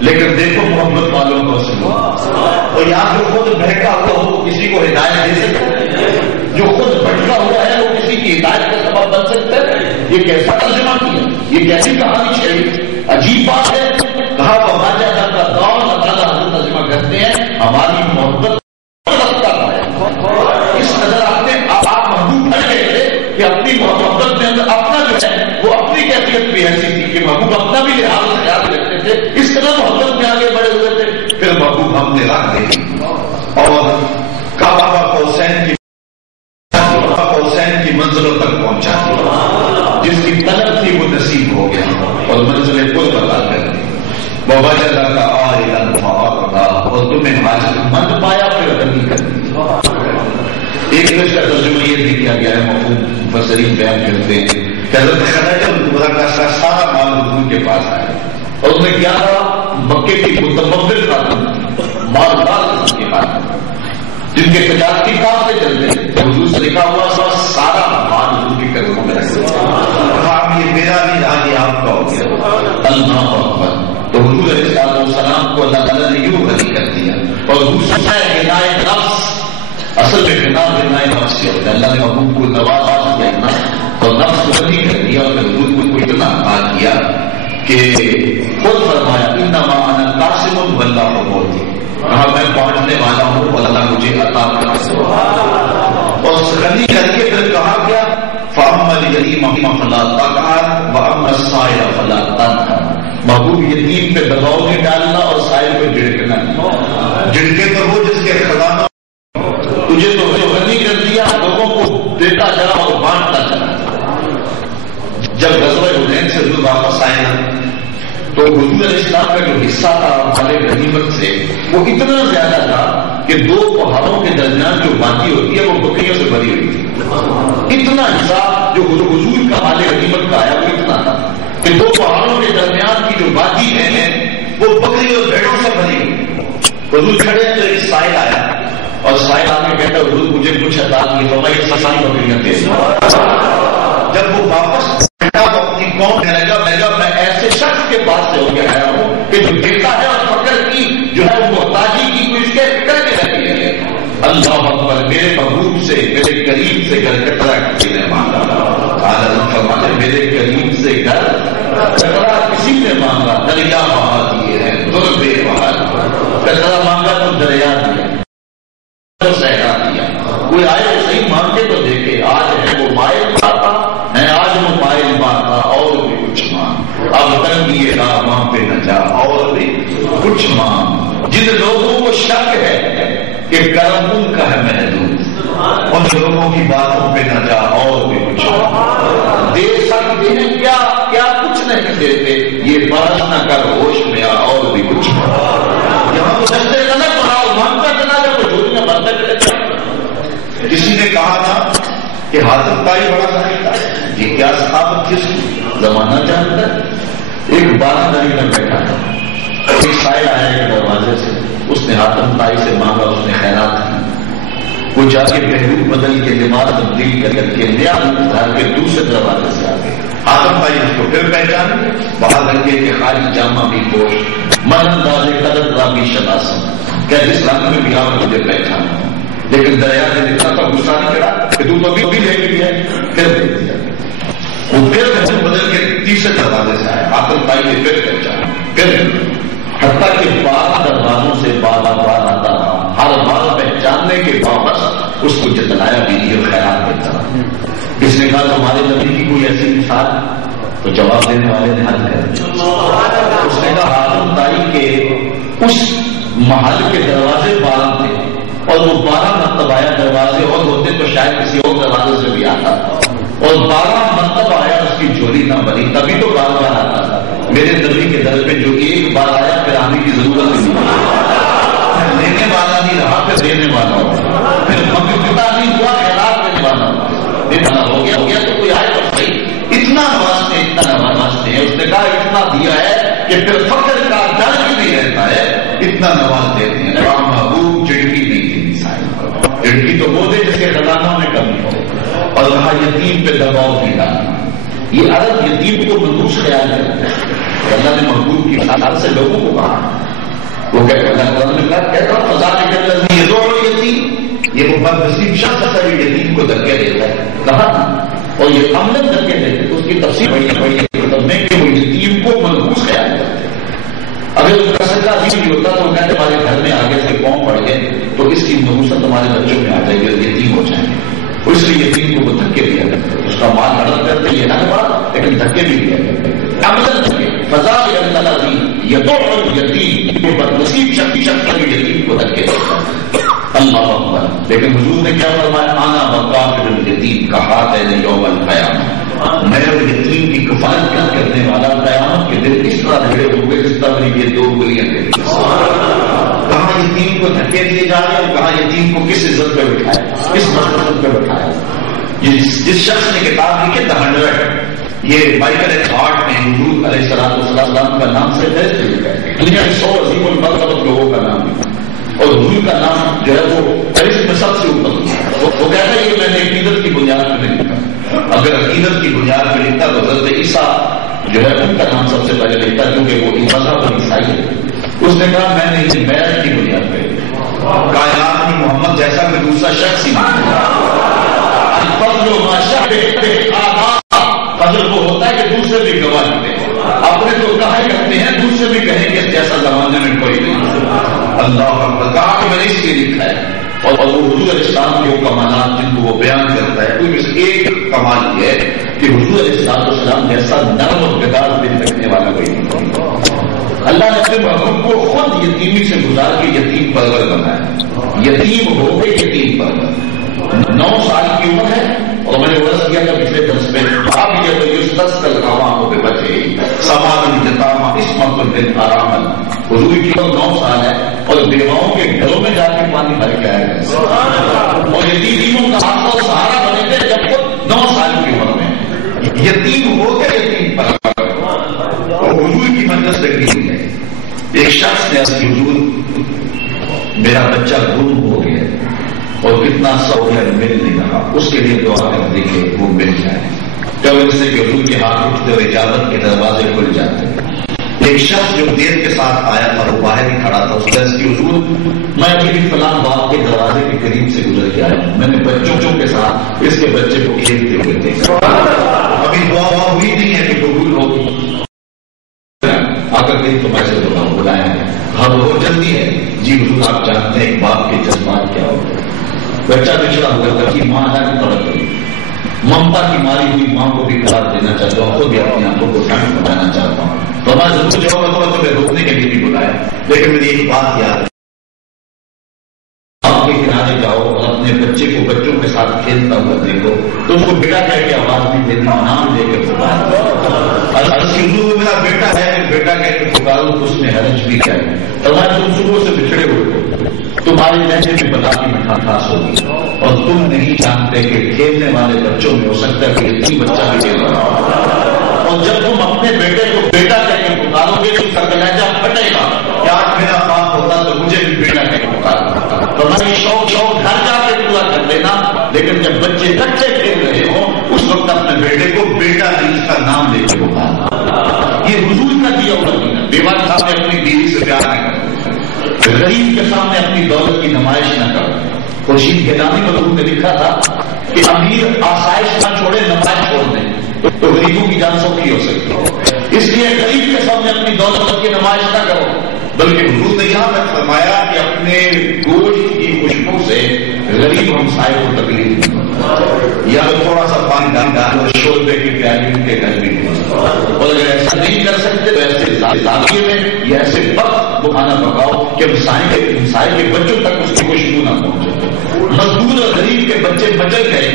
لیکن دیکھو محبت والوں کو سنو. اور یہاں جو خود بہکا ہوا ہو کسی کو ہدایت دے سکتا ہے, جو خود بھٹکا ہوا ہے وہ کسی کی ہدایت کا سبب بن سکتا ہے. یہ کیسا ترجمہ کیا. یہ کیسی کہانی چاہیے؟ عجیب بات ہے. کہا بابا جانا کا دور اللہ تعالیٰ حضرت ترجمہ کرتے ہیں ہماری محبت رکھتا ہے. اس نظر آپ محبوب بن گئے تھے کہ اپنی محبت میں اندر اپنا جو ہے وہ اپنی کیفیت بھی ایسی تھی کہ محبوب اپنا بھی لحاظ خیال رکھتے تھے. اس طرح محبت میں آگے بڑھے ہوئے تھے. پھر محبوب ہم نے رکھ دی اور کعبہ کو حسین کی منزلوں تک پہنچا دیا. جس کی طلب تھی وہ نصیب ہو گیا اور منزلیں کوئی بتا کر دی. بابا جانا کا اور تمہیں حاصل مند پایا پھر غنی کر دی. ایک لفظ کا ترجمہ یہ بھی کیا گیا ہے مفہوم مفسرین بیان کرتے ہیں کہ حضرت خدیجہ کا سارا مال حضور کے پاس آیا اور اس نے کیا تھا مکے کی متمول خاتون مالدار کے پاس جن کے تجارتی کام سے چلتے ہیں حضور سے لکھا ہوا سارا مال حضور کے قدموں میں رکھ دیا. یہ میرا نہیں رہا یہ آپ کا ہو گیا. اللہ اکبر. تو حضور علیہ السلام کو اللہ تعالیٰ نے یوں غنی کر دیا. اور دوسرا ہے غنائے نفس. اصل میں غنائے نفس سے ہوتا ہے. اللہ نے محبوب کو نوازا کیا اور نفس کو غنی کر دیا اور حضور کو اتنا عطا کیا کہ خود فرمایا انما انا قاسم واللہ موتی. کہا میں پہنچنے والا ہوں اللہ مجھے عطا کر. اور غنی کر کے پھر کہا گیا فَأَمَّا الْيَتِيمَ فَلَا تَقْهَرْ وَأَمَّا السَّائِلَ فَلَا تَنْهَرْ. محبوب یتیم پہ دباؤ نہیں ڈالنا اور سائل پہ جھڑکنا. جھڑکے تو وہ جس کے خزانہ تجھے تو غنی کر دیا لوگوں کو دیتا چلا اور بانٹتا چلا. جب غزوہ حنین سے حضور واپس آئے نا تو حضور علیہ السلام کا جو حصہ تھا مال غنیمت سے وہ اتنا زیادہ تھا کہ دو پہاڑوں کے درمیان جو وادی ہوتی ہے وہ بکریوں سے بھری ہوئی تھی. اتنا حصہ جو حضور کا مال غنیمت کا آیا وہ اتنا تھا کہ دو پہاڑوں کے درمیان کی جو وادی ہے وہ بکریوں اور بھیڑوں سے بھری ہوئی. حضور کھڑے تو ایک سائل آیا اور سائل آ کے کہتا حضور مجھے کچھ عطا کیجیے. تو یہ ساری بکریاں تھے. جب وہ واپس اپنی قوم کہنے لگا میں ایسے شخص کے پاس سے ہو کے آیا ہوں کہ جو دیتا ہے اور فقر کی جو ہے وہ محتاجی کی کوئی اس کے فکر کے رکھی ہے. اللہ اکبر. میرے محبوب سے میرے کریم سے گھر کترا کسی نے مانگا. فرماتے میرے کریم سے گھر کترا کسی نے مانگا. دریا بہا دیے ہیں در بے بہا. کترا مانگا تو دریا دیا صحرا دیا. کوئی آئے صحیح مانگ کے تو دیکھے. آج ہے وہ مائل کھاتا ہے آج وہ مائل مارتا اور بھی کچھ مانگ. اب تنگی راہ پہ نہ جا اور بھی کچھ مانگ. جن لوگوں کو شک ہے کہ کرم ان کا ہے محدود ان لوگوں کی باتوں پہ نہ جا اور بھی کچھ مانگ. دے سکتے ہیں کیا کیا کچھ نہیں دیتے. یہ بات نہ کر ہوش میں آ اور بھی کچھ مانگ. یہاں تو سجدے غلط بناؤ مانگتا چلا جا تو جھوٹ میں بنتا چلے جا. کسی نے کہا تھا کہ حاتم طائی بڑا سمجھتا ہے. یہ کیا صحابت تھی زمانہ جانتا ہے. ایک 12 دری میں بیٹھا تھا. ایک سائل آیا ایک دروازے سے. اس نے حاتم طائی سے مانگا. اس نے خیرات کی. وہ جا کے پہلو بدل کے لباس تبدیل کر کے نیا ادھار کے دوسرے دروازے سے آ گئے. حاتم طائی اس کو پھر پہچان باہر رنگے کے خالی جامہ بھی پوش من انداز قدر رابی شناسم کہ جس رنگ میں بھی آپ مجھے پہچانا. لیکن دریا نے اتنا تو غصہ نہیں کرا کہ تو کبھی لے کے گیا پھر دے دیا. وہ پھر بدل کے تیسرے دروازے سے آئے. حاتم طائی نے پھر پہچانا. پھر حتیٰ کہ 12 دروازوں سے بار بار آتا رہا. ہر بار پہچاننے کے باوجود اس کو جتلایا بھی یہ خیرات دیتا رہا. اس نے کہا تمہارے نبی کی کوئی ایسی مثال تو جواب دینے والے نے حل کر دیا. اس نے کہا حاتم طائی کے اس محل کے دروازے 12 تھے اور وہ 12 مرتبہ آیا. دروازے اور ہوتے تو شاید کسی اور دروازے سے بھی آتا اور 12 مرتبہ آیا. اس کی جوڑی نہ بنی تبھی تو بار بار آتا تھا. میرے نبی کے در پہ جو ایک بار آیا پھر آنے کی ضرورت نہیں پڑی. لینے والا نہیں رہا پھر دینے والا ہوا. پھر مقبتا نہیں ہوا خیرات دینے والا ہوا. ہو گیا تو کوئی آئے تو صحیح. اتنا نوازتے ہیں. اس نے کہا اتنا دیا ہے کہ پھر فخر کا ڈر بھی نہیں رہتا ہے. اتنا نواز دیتے ہیں. محبوب جڑکی نہیں دی. جڑکی تو وہ دے جس کے خزانوں میں کمی ہو. اور کہا یتیم پہ دباؤ نہیں ڈالنا. یہ عرب یتیم کو منحوس خیال کرتے ہیں. اللہ نے محبوب کی حالات سے لوگوں کو کہا. وہ کہتا فضا نکل یہ دو یتیم. یہ وہ بدنصیب شخص ہے یتیم کو دھکے دیتا ہے. کہا اور یہ عملاً دھکے دیتے تو اس کی تفصیل بڑی میں کہ وہ یتیم کو منحوس خیال کرتے. اگر اس کا سچا دین بھی ہوتا تو وہ کہتے ہمارے گھر میں آگے سے قوم پڑ گئے تو اس کی نحوست ہمارے بچوں میں آ جائے گی اور یتیم ہو جائیں گے. اس لیے یتیم کو وہ دھکے دیا کرتے, اس کا مال ہڑپ کرتے, یہ نہ بات لیکن دھکے بھی دیا کرتے. عملاً دھکے فضا یتیم کو بدنصیب شکتی یتیم کو دھکے دیتا ہے. اللہ اکبر. لیکن حضور نے کیا فرمایا, آنا وقافر الیتیم کا ہاتھ ہے یوم القیامہ, میں یتیم کی کفالت کرنے والا قیامت کے دن اس طرح بھیڑے ہوئے جس طرح میری یہ 2 انگلیاں تھے. کہاں یتیم کو دھکے دیے جا رہے ہیں, کہاں یتیم کو کس عزت پہ بٹھایا, کس مرتبہ پہ بٹھایا. جس شخص نے کتاب لکھی The 100, یہ مائیکل ایچ ہارٹ نے حضور علیہ السلام کا نام سے فیصلے لکھا ہے. دنیا میں 100 عظیم المرتبت لوگوں کا نام لکھا اور حضور کا نام جو ہے وہ فہرست میں سب سے اوپر. وہ کہتا ہے کہ میں نے عقیدت کی بنیاد پہ نہیں لکھا. اگر عقیدت کی بنیاد پہ لکھتا تو حضرت عیسیٰ جو ہے ان کا نام سب سے پہلے لکھتا کیونکہ وہ مذہب عیسائی ہے. اس نے کہا میں نے اسے معیار کی بنیاد پہ کائنات میں محمد جیسا میں دوسرا شخص ہی نہیں. فضل وہ ہوتا ہے کہ دوسرے بھی گواہ دیتے ہیں, اپنے تو کہا کرتے ہیں دوسرے بھی کہیں کہ جیسا زمانے میں کوئی نہیں. اللہ اکبر. کہا کہ میں نے اس لیے لکھا ہے. اور وہ حضور علیہ السلام کے وہ کمالات جن کو وہ بیان کرتا ہے, کوئی میں ایک کمال یہ ہے کہ حضور علیہ السلام جیسا نرم اور گدار دل رکھنے والا کوئی نہیں. اللہ نے اپنے محبوب کو خود یتیمی سے گزار کے یتیم پرور بنایا. یتیم ہو گئے یتیم پرور. 9 سال کی عمر ہے اور میں نے عرض کیا تھا پچھلے درس میں, اب یہ تو یہ 10 کل عوام پہ بچے سامان جتاما اس مقصد دن آرام. حضور کی عمر 9 سال ہے اور بیواؤں کے گھروں میں جا کے پانی بھر کے آئے گا. اور یتیموں کا آپ کو سہارا بنے تھے جب خود 9 سال کی عمر میں یتیم ہو گئے یتیم پرور. اور حضور کی مجلس لگی ہوئی ہے. ایک شخص نے کہ حضور میرا بچہ گم ہو گیا اور کتنا سا ہو گیا مل نہیں رہا, اس کے لیے دعا کر دیکھے وہ مل جائے. کب سے کہ حضور کے ہاتھ اٹھتے ہوئے اجازت کے دروازے کھل جاتے. ایک شخص جو دیر کے ساتھ آیا تھا وہ باہر ہی کھڑا تھا. اس درس کی حضور میں ابھی فلاں باغ کے دروازے کے قریب سے گزر کے آیا ہوں, میں نے بچوں کے ساتھ اس کے بچے کو کھیلتے ہوئے دیکھا. ابھی دعا ہوئی نہیں ہے کہ قبول ہوگی. آ کر گئی تو میں سے بلایا ہے. ہاں بہت جلدی ہے. جی حضور آپ جانتے ہیں ایک باپ کے جذبات کیا ہوتے ہیں. بچہ بچڑا ہوا بچی ماں اللہ کی طرف گئی. ممتا کی ماری ہوئی ماں کو بھی قرار دینا چاہتا ہوں, خود بھی اپنی آنکھوں کو ٹھنڈ بنانا چاہتا ہوں. تو میں ضرور جو ہوگا تو میں روکنے کے لیے بھی بلایا, لیکن مجھے ایک بات یاد ہے, آپ کے کنارے جاؤ اور اپنے بچے کو بچوں کے ساتھ کھیلتا ہوا دیکھو تو اس کو بیٹا کہہ کے آواز نہیں دیتی, نام لے کے میرا بیٹا ہے بیٹا کہہ کے پکارو تو اس نے حرج بھی کیا ہے. تم صبح سے بچھڑے ہوئے, تمہاری لہجے میں بتا کی مٹھاس ہوگی اور تم نہیں جانتے کہ کھیلنے والے بچوں میں ہو سکتا ہے کہ اتنی بچہ بھی کھیل رہا ہو. اور جب تم اپنے بیٹے کو بیٹا کہہ کے پکارو گے تو اس کا لہجہ پھٹے گا کہ آج میرا باپ ہوتا تو مجھے بھی بیٹا کہہ کے پکارا. تمہاری شوق گھر جا کے پورا کر دینا, لیکن جب بچے کچے کھیل رہے ہوں اس وقت اپنے بیٹے کو بیٹا نہیں اس کا نام لے کے پکارنا. یہ حضور کا دیا ہوا نہیں ہے. بیوہ صاحب نے اپنی بیوی سے پیار نہ کرو, غریب کے سامنے اپنی دولت کی نمائش نہ کرو. خورشید گیلانی میں حضور نے لکھا تھا کہ امیر آسائش نہ چھوڑے نمائش چھوڑ دیں تو غریبوں کی جان سوکھی ہو سکتی ہے. اس لیے غریب کے سامنے اپنی دولت کی نمائش نہ کرو, بلکہ حضور نے یہاں تک فرمایا کہ اپنے گوشت کی خوشبو سے غریب ہمسائے کو تکلیف نہیں یا تھوڑا سا پانی ڈالو شوربے کی پیالی ان کے گھر بھی نہیں. اور اگر ایسا نہیں کر سکتے تو ایسے زاویے میں یا ایسے وقت وہ کھانا پکاؤ کہ ہمسائے کے بچوں تک اس کی خوشبو نہ پہنچے. مزدور اور غریب کے بچے بچل گئے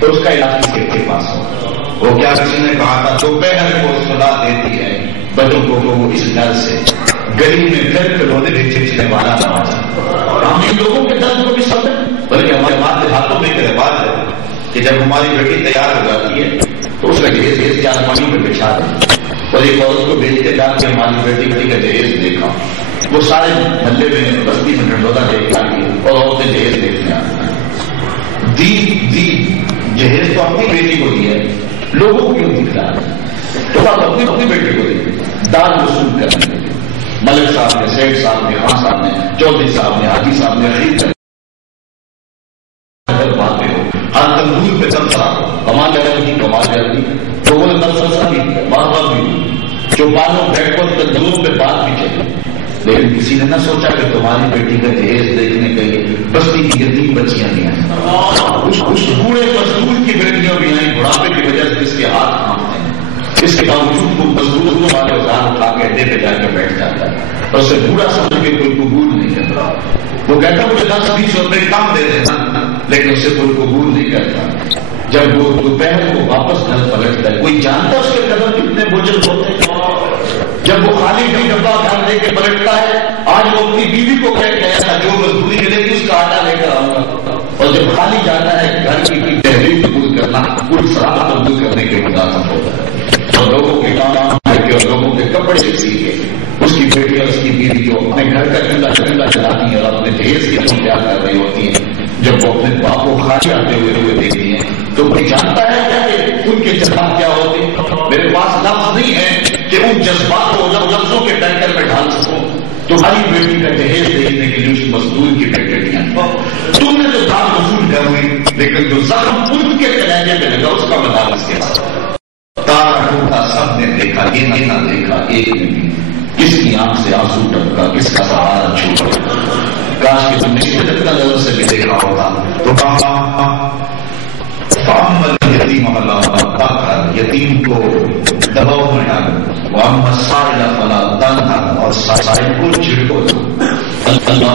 تو اس کا علاج کسی کے پاس ہو. وہ کیا کسی نے کہا تھا دوپہر کو صدا دیتی ہے بچوں کو وہ اس ڈر سے گلی میں گھر کے رونے بھی چڑچڑے والا نماز. ہم ان لوگوں کے درد کو بھی سمجھیں, بلکہ ہمارے ماں ہاتھوں میں ایک رواج ہے کہ جب ہماری بیٹی تیار ہو جاتی ہے تو اس کا جہیز چار پانی میں بچھا دیں اور ایک عورت کو بھیج کے جا کے ہماری بیٹی کا جہیز دیکھا. وہ سارے محلے میں بستی میں ڈنڈولا دیکھ کے آتی ہے اور عورتیں جہیز دیکھنے آتی ہیں. دی جہیز تو اپنی بیٹی کو دیا ہے, لوگوں کو کیوں دکھ رہا ہے؟ تو آپ اپنی بیٹی کو دیکھیں دار وصول کرنے کے لیے. ملک صاحب نے, سیٹ صاحب نے, خان صاحب نے, چودھری صاحب نے, حاجی صاحب نے خرید کر باتیں ہو, ہر تندور پہ چل رہا ہو, کما لگا کی کما لوگوں نے تبصرہ بھی کیا، بار بار بھی، جو بالوں بیٹھ کر تندوروں پہ بات بھی چلی، لیکن کسی نے نہ سوچا کہ تمہاری بیٹی کا جہیز دیکھنے کے لیے بستی کی یتیم بچیاں بھی آئیں، اس بوڑھے مزدور کی بیٹیاں بھی آئیں، بڑھاپے کی وجہ سے اس کے ہاتھ کانپتے ہیں، اس کے باوجود وہ مزدور والے اوزار اٹھا کے اڈے پہ جا کے بیٹھ جاتا ہے اور اسے بوڑھا سمجھ کے کوئی قبول نہیں کرتا. وہ کہتا مجھے 10-20 روپئے کام دے دینا، لیکن اسے کوئی قبول نہیں کرتا. جب وہ دوپہر کو واپس گھر پلٹتا ہے، کوئی جانتا اس کے قدم کتنے بوجھل ہوتے ہیں. جب وہ خالی ڈبہ گھر لے کے پلٹتا ہے، آج وہ اپنی بیوی کو کہہ گیا تھا جو مزدوری ملے گی اس کا آٹا لے کر آؤں گا، اور جب خالی جاتا ہے گھر کی تحریر قبول کرنا کل سراہ قبول کرنے کے مداخلت ہوتا ہے، اور لوگوں کے کام کر کے اور لوگوں کے کپڑے سی کے اس کی بیٹی اور اس کی بیوی جو اپنے گھر کا چندہ چلاتی ہیں اور اپنے جہیز کی تیار کر رہی ہوتی ہیں، جب وہ اپنے باپ کو خالی آتے ہوئے دیکھتی ہیں تو کوئی جانتا ہے کیا کہ ان کے جذبات کیا ہوتے ہیں؟ میرے پاس لفظ نہیں ہے کہ ان جذبات کو لفظوں کے ٹینکر میں ڈال سکوں. تمہاری بیٹی کا جہیز دیکھنے کے لیے اس مزدور کی بیٹیاں، تم نے جو دام وصول کر ہوئی، لیکن جو زخم ان کے کلیجے میں لگا اس کا مدارس کیا؟ تارا ٹوٹا سب نے دیکھا، یہ نہ دیکھا ایک نے بھی. کس کی آنکھ سے آنسو ٹپکا، کس کا سہارا چھوٹا. کاش کہ تم نے اتنا نظر سے بھی دیکھا ہوتا تو یتیم کو دباؤ میں ڈالو، وہاں سائل فلا تنہا، اور سائل کو چھڑکو. اللہ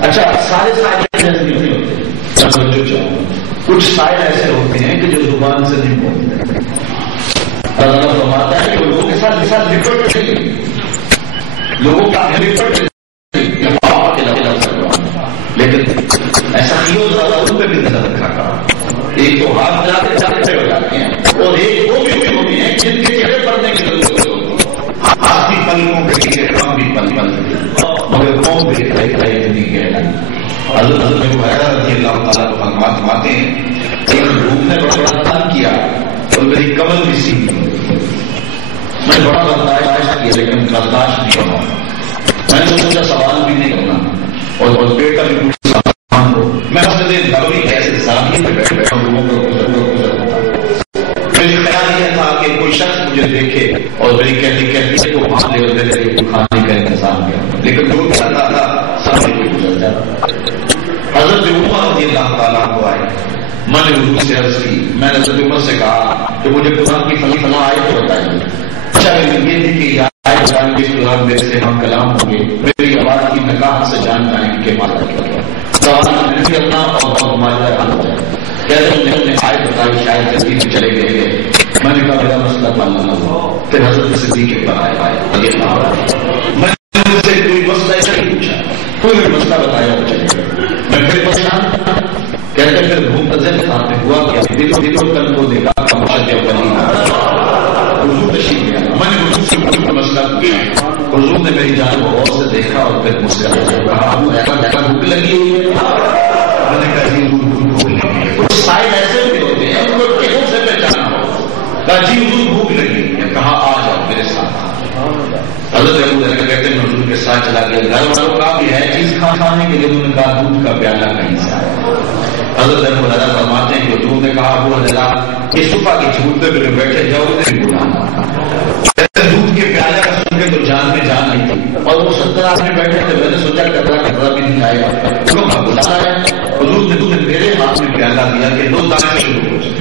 اچھا، سارے سائل ایسے نہیں ہوتے، کچھ سائل ایسے ہوتے ہیں کہ جو زبان سے نہیں بولتے. اللہ فرماتا ہے کہ لوگوں کے ساتھ لپٹ نہیں، لوگوں کا لپٹ لیکن ایسا نہیں ہوتا ان پہ بھی نظر رکھا کرا. ایک تو ہاتھ جاتے جاتے ہو جاتے ہیں اور ایک وہ بھی ہوتی ہیں جن کے چہرے پڑنے کی ضرورت ہوتی ہے. ہاتھ بھی پلکوں کے لیے کام بھی پل مگر قوم بھی نہیں گیا. حضرت رضی اللہ تعالیٰ کو فرماتے ہیں گھومنے بڑا تنگ کیا اور میری کمر بھی سیکھ، میں بڑا برداشت کیا لیکن برداشت نہیں ہوا. میں نے سوچا سوال بھی نہیں کرنا اور پیٹ کا بھی کچھ سامان ہو. میں نبوی ایسے سامنے میں بیٹھ بیٹھا لوگوں کو گزرتا. میری خیال یہ تھا کہ کوئی شخص مجھے دیکھے اور میری کہتی کو وہاں لے اور میرے کھانے کا انتظام کیا، لیکن جو چاہتا تھا سامنے پہ گزر جاتا. حضرت عمر رضی اللہ تعالیٰ کو آئے، میں نے حضور سے عرض کی، میں نے حضرت عمر سے کہا کہ مجھے قرآن کی فلاں آیت بتائیے. اچھا یہ تھی کہ آیت جان کے قرآن میرے سے ہم کلام ہوں گے، میری آواز کی نکاح سے جان جائیں کہ ماتا کیا سوال میں بھی کرنا اور ماجرا حل ہو جائے. کہتے ہیں آیت بتائی، شاید جلدی سے چلے گئے. میں نے کہا میرا مسئلہ حل نہ ہوا. پھر حضرت صدیق پر آئے میں نے سے کوئی مسئلہ ایسا نہیں پوچھا، کوئی مسئلہ بتایا وہ چلے گئے. میں پھر پریشان کہتے پھر منتظر سامنے ہوا کہ دلوں کل کو دیکھا حضور تشریف لے آیا. میں نے حضور سے کوئی مسئلہ پوچھا، حضور نے میری جان کو غور سے دیکھا اور پھر مجھ سے کہا بھوک لگی ہوئی ہے. میں نے کہا جی بھوک لگی ہے. کچھ سائل ایسے بھی ہوتے ہیں ان کو کہوں سے پہچانا ہو. کہا جی حضور بھوک لگی ہے. کہا آ جاؤ میرے ساتھ. حضرت ابو ہریرہ کہتے ہیں حضور کے ساتھ چلا گیا. گھر والوں کا بھی ہے چیز کھانے کے لیے، انہوں نے کہا دودھ کا پیالہ کہیں سے آیا. حضرت ابو ہریرہ فرماتے ہیں کہ حضور نے کہا ابو ہریرہ کہ صبح کی چھوٹ پہ بیٹھے جاؤ نہیں بلانا. دودھ کے پیالے کا سن کے تو جان میں جان نہیں تھی اور وہ 70 آدمی بیٹھے تھے. میں نے سوچا کترا بھی نہیں آئے گا، بلا ہے. حضور نے میرے ہاتھ میں پیالہ دیا کہ دو دانے شروع ہو جائے.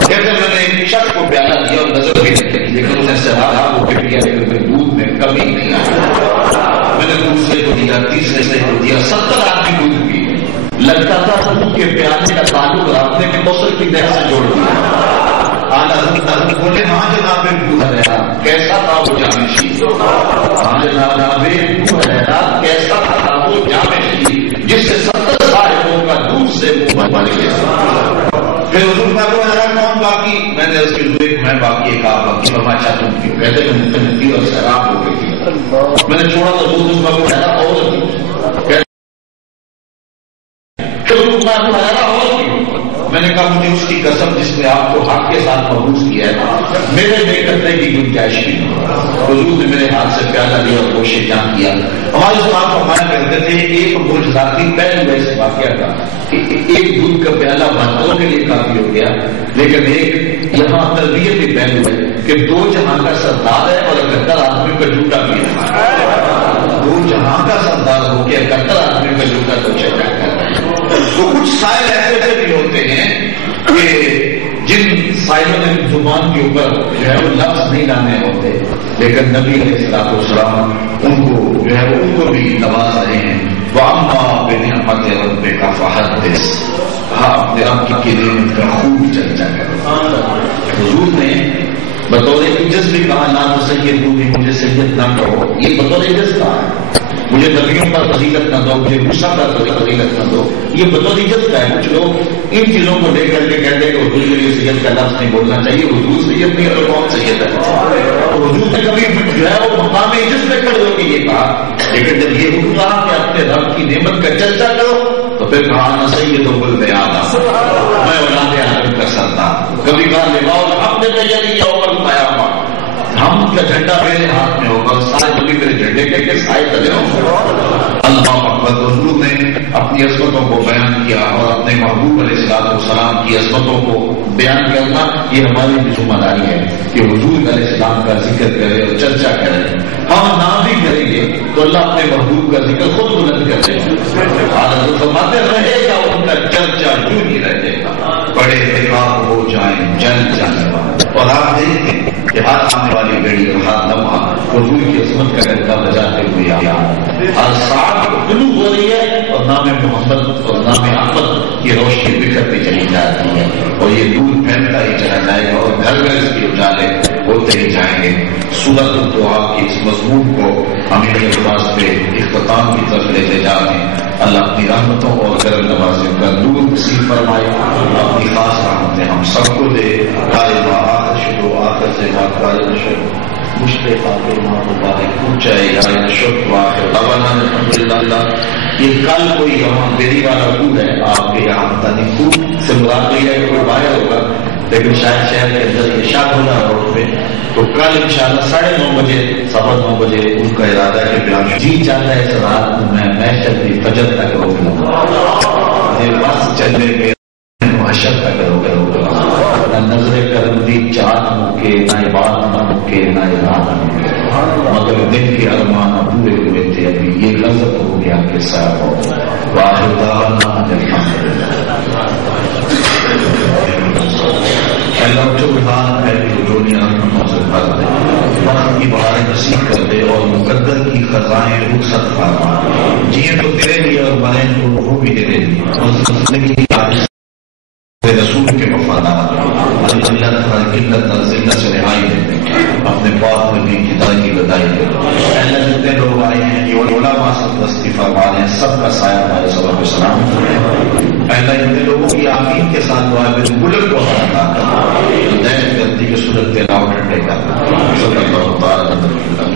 کہتے میں نے ایک شخص کو پیالہ دیا اور نظر بھی رکھی، لیکن اسے سہارا وہ پھر کیا دودھ میں کمی نہیں آئی. میں نے دوسرے کو دیا، تیسرے سے کو دیا، 70 آدمی دودھ پی. لگتا تھا دودھ کے پیالے کا تعلق رابطے کے کوثر کی نہر سے جوڑ دیا. حضرت بولے ہاں جناب ابو ہریرہ کیسا تھا وہ جامع شیر. ہاں جناب ابو ہریرہ کیسا تھا وہ جامع شیر جس سے 70 صاحبوں کا دودھ سے منہ بن گیا. پھر حضور میں ابو ہریرہ کون باقی؟ میں نے اس کے ضرور میں باقی کہا باقی فرمایا تم کیوں؟ کہتے ہیں متنفی اور شراب ہو گئی تھی. میں نے چھوڑا تو دودھ اس میں ابو ہریرہ اور میں نے نے کہا مجھے اس کی قسم جس نے آپ کو حق کے ساتھ محفوظ کیا ہے میرے میں کرنے کی گنجائش بھی نہیں. حضور نے میرے ہاتھ سے پیالہ لیا اور گوشے جان کیا. ہمارے استاد فرمایا کرتے تھے ایک معجزاتی پہلو ہے اس واقعہ کا کہ ایک دودھ کا پیالہ بہتروں کے لیے کافی ہو گیا، لیکن ایک یہاں تربیت بھی پہلو ہے کہ دو جہاں کا سردار ہے اور 71 آدمی کا جھوٹا بھی ہے. دو جہاں کا سردار ہو کے 71 آدمی کا جھوٹا تو چیک کر رہا ہے. تو کچھ سائل ایسے بھی ہوتے ہیں کہ جن سائلوں نے زبان کے اوپر جو ہے وہ لفظ نہیں لانے ہوتے، لیکن نبی علیہ السلام ان کو جو ہے ان کو بھی نواز رہے ہیں. وَأَمَّا بِنِعْمَتِ رَبِّكَ فَحَدِّثْ، اپنے رب کی نعمت کا خوب چرچا کرو. حضور نے بطور عجز بھی کہا لا تسیدونی، مجھے سید نہ کہو. یہ بطور عجز کہا ہے. مجھے نبیوں پر فضیلت نہ دو، مجھے موسیٰ پر فضیلت نہ دو. یہ بطور عزت کا ہے. کچھ لوگ ان چیزوں کو لے کر کے کہتے ہیں کہ حضور کے لیے سید کا لفظ نہیں بولنا چاہیے. حضور سید نہیں ہے تو کون سید ہے؟ حضور نے کبھی جو ہے وہ مقام عزت پہ کھڑے ہو کے یہ کہا، لیکن جب یہ حکم کہا کہ اپنے رب کی نعمت کا چرچا کرو تو پھر کہا نہ سید بل بیاض، میں اولاد آدم کا سردار. کبھی کہا لواء الحمد تجلی یوم القیامہ، ہم کا جھنڈا میرے ہاتھ میں ہوگا، سارے کبھی میرے جھنڈے کے سائے تلے ہوں. اللہ اکبر. حضور نے اپنی عظمتوں کو بیان کیا اور اپنے محبوب علیہ السلام کی عظمتوں کو بیان کرنا یہ ہماری ذمہ داری ہے کہ حضور علیہ السلام کا ذکر کرے اور چرچا کرے. ہم نہ بھی کریں گے تو اللہ اپنے محبوب کا ذکر خود بلند کر دے گا. فرماتے رہے گا ان کا چرچا یوں ہی رہے گا. بڑے بےکار ہو جائیں جل جانے والے. اور آپ دیکھیں کہ ہاتھ آنے والی گھڑی اور ہاتھ لمحہ حضور کی عظمت کا گھنٹہ بجاتے ہوئے آیا. ہر ساتھ طلوع ہو رہی ہے اور نام محمد اور نام احمد کی روشنی بکھرتی چلی جاتی ہے اور یہ دور پھیلتا ہی چلا جائے گا اور گھر گھر اس کے اجالے ہوتے ہی جائیں گے. سورۃ الدعا کی اس مضمون کو ہمیں یہ واسطے اختتام کی طرف لیتے جا رہے ہیں. اللہ اپنی رحمتوں اور کرم نوازیوں کا نور نصیب فرمائے. اپنی خاص رحمتیں ہم سب کو دے. آخر سے یہ کل کوئی یہاں دیری والا پھول ہے آپ کے یہاں پتہ نہیں پھول سے مراد نہیں ہے کہ کوئی باہر ہوگا، لیکن شاید شہر کے اندر یہ شاد ہونا روڈ پہ. تو کل انشاءاللہ 9:30 بجے 9:15 بجے ان کا ارادہ ہے کہ بیان جی چاہتا ہے اس رات میں چلتی فجر تک روکنا بس چلنے کے محشر تک روکے نہ نظر کرم دی چاند مکے نہ بات نہ مکے نہ رات مکے، مگر دن کے ارمان پورے ہوئے تھے ابھی یہ لذت ہو گیا کہ صاحب ہو. واحد دعوانا اللہ چوبان پہلی رجولیاں رحمتوں سے بھر دے، وقت کی بہاریں نصیب کر دے اور مقدر کی خزائیں رخصت فرما. جیے تو تیرے لیے اور مریں تو وہ بھی تیرے لیے. رسول کے وفادار قلت سے رہائی دے، اپنے پاک نبی کی دائی کی بدائی دے. اللہ جتنے لوگ آئے ہیں یہ علماء سب دستی فرما رہے ہیں، سب کا سایہ ہمارے صلی اللہ علیہ وسلم. اللہ اتنے لوگوں کی آمین کے ساتھ دعا ہے بلند کو عطا کر، دہشت گردی کی صورت تیرا ٹھنڈے کر. صلی اللہ تعالی